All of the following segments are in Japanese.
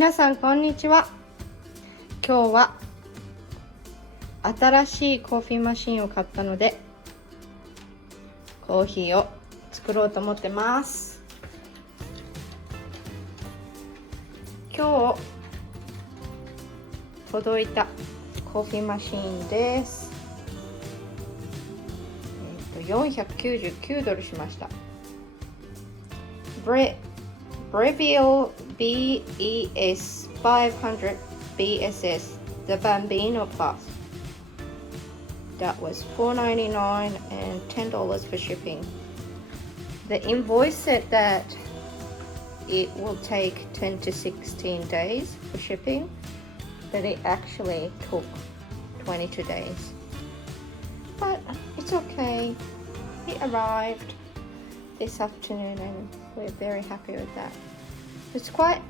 皆さんこんにちは。今日は新しいコーヒーマシンを買ったのでコーヒーを作ろうと思ってます。今日届いたコーヒーマシンです。$499しました。Breville BES 500 BSS The Bambino Plus. That was $4.99 and $10 for shipping. The invoice said that it will take 10 to 16 days for shipping, but it actually took 22 days. But it's okay. It arrived this afternoon and we're very happy with that. It's quite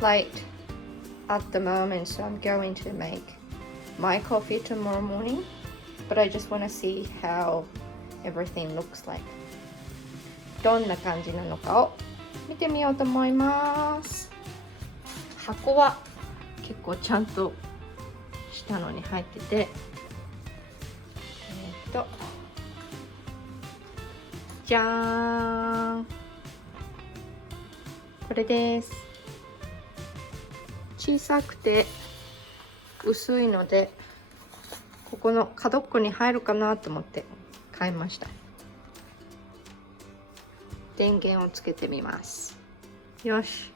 late at the moment, so I'm going to make my coffee tomorrow morning, but I just want to see how everything looks like. どんな感じなのかを見てみようと思います。箱は結構ちゃんとしたのに入ってて、じゃーん、これです。小さくて薄いのでここの角っこに入るかなと思って買いました。電源をつけてみます。よし、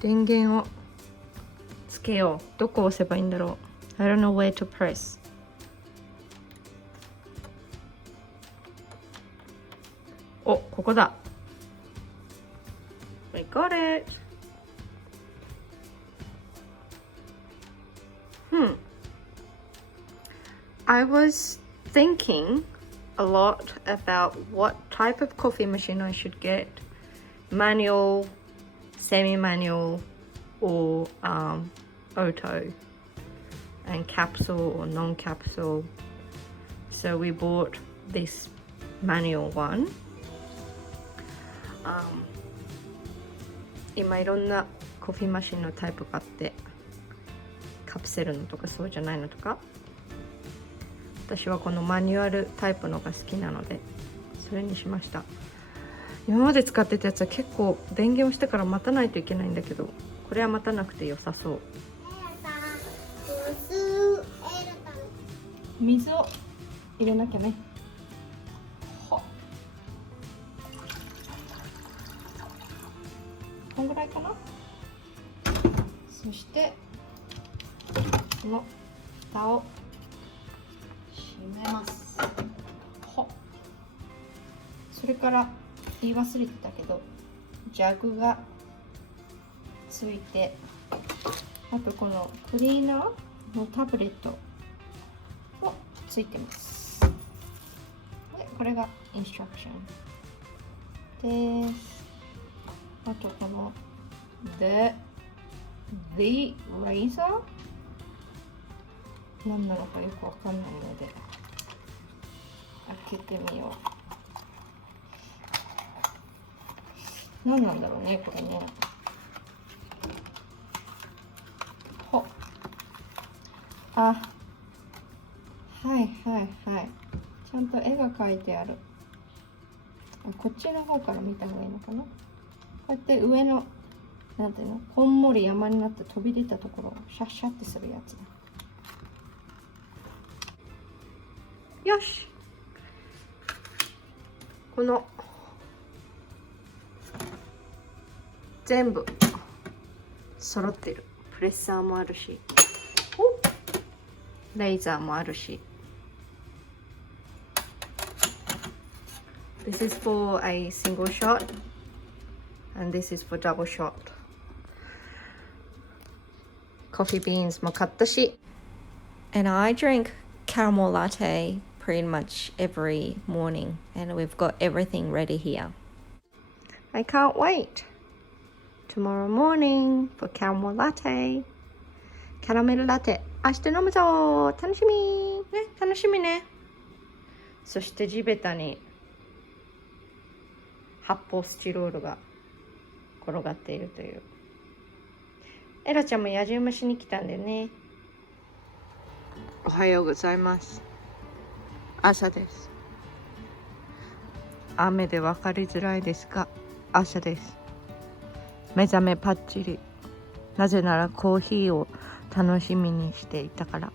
電源をつけよう。どこを押せばいいんだろう。 I don't know where to press。 お、ここだ。 We got it。 I was thinking a lot about what type of coffee machine I should get. Manual, semi-manual, or auto, and capsule or non-capsule. So we bought this manual one. 今いろんなコーヒーマシンのタイプがあって、カプセルのとかそうじゃないのとか、私はこのマニュアルタイプのが好きなのでそれにしました。今まで使ってたやつは結構電源をしてから待たないといけないんだけど、これは待たなくて良さそう。水を入れなきゃね。こんぐらいかな。そしてこの蓋を閉めます。それから言い忘れてたけどジャグがついて、あとこのクリーナーのタブレットもついてます。でこれがインストラクションです。あとこの The Razor 何なのかよくわかんないので開けてみよう。何なんだろうねこれね。はいちゃんと絵が描いてある。こっちの方から見た方がいいのかな。こうやって上のなんていうの、こんもり山になって飛び出たところをシャッシャってするやつだ。よし、この全部揃ってる。プレッサーもあるし、レーザーもあるし。This is for a single shot and this is for double shot. Coffee beans も買ったし。And I drink caramel latte pretty much every morning and we've got everything ready here. I can't wait. Tomorrow morning for caramel latte. キャラメルラテ明日飲むぞ。楽しみね、楽しみね。そして地べたに発泡スチロールが転がっているというエラちゃんも野獣しに来たんだよね。おはようございます。朝です。雨で分かりづらいですが、朝です。目覚めパッチリ。なぜならコーヒーを楽しみにしていたから。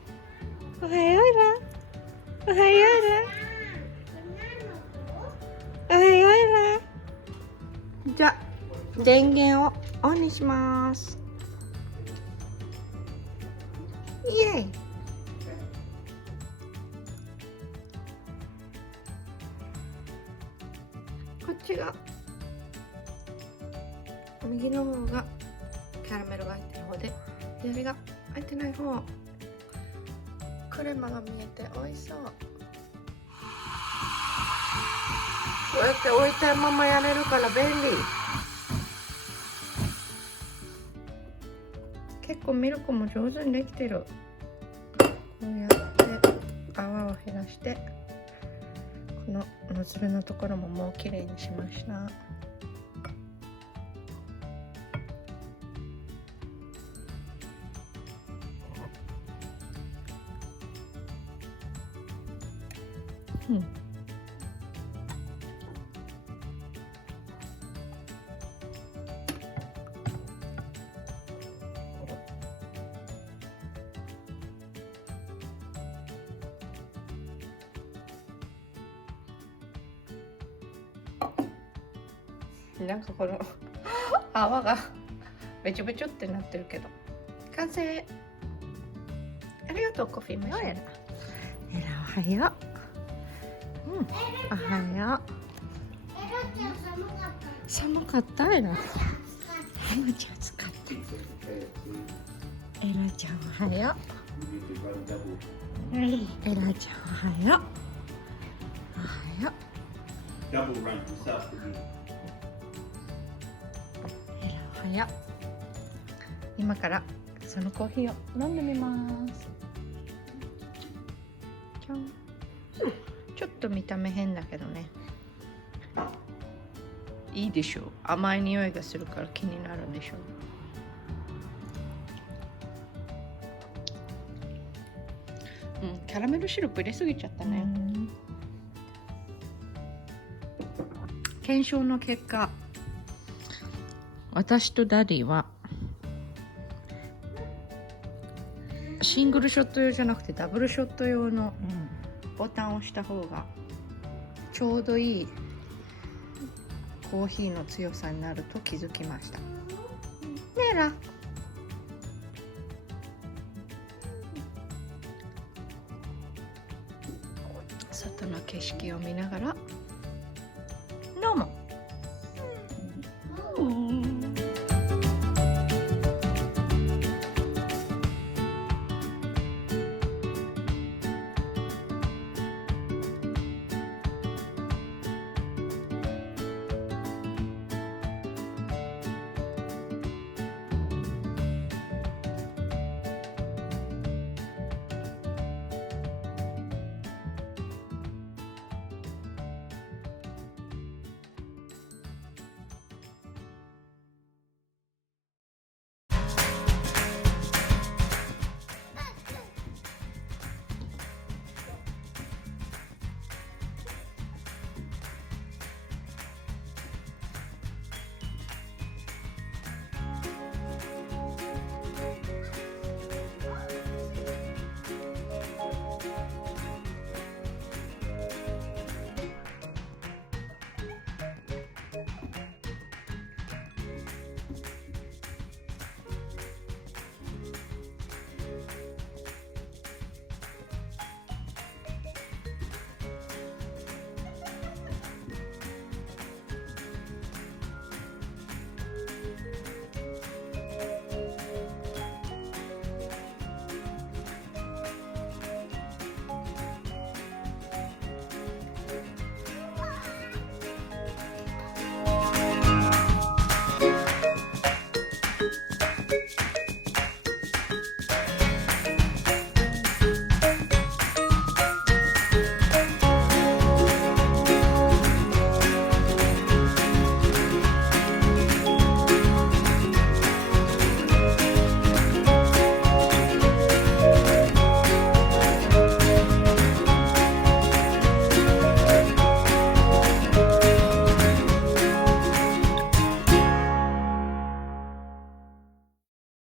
おはようら。おはようら。おはようら。じゃあ電源をオンにします。イエイ。こっちが右の方がキャラメルが入ってる方で、左が入ってない方。クレマが見えて美味しそう。こうやって置いたままやれるから便利。結構ミルクも上手にできてる。こうやって泡を減らして、このノズルのところももう綺麗にしました。なんかこの泡がべちょべちょってなってるけど、完成。ありがとうコーヒーマシン。エラおはよう。おはよう。寒かったエラ。エラちゃん暑かった。エラちゃんおはよう。エラちゃんおはよう。おはよう。エラおはよう。今からそのコーヒーを飲んでみます。ちょっと見た目変だけどね、いいでしょう。甘い匂いがするから気になるでしょう。キャラメルシロップ入れすぎちゃったね。検証の結果、私とダディはシングルショット用じゃなくてダブルショット用のボタンを押した方がちょうどいいコーヒーの強さになると気づきました。ねえら。外の景色を見ながら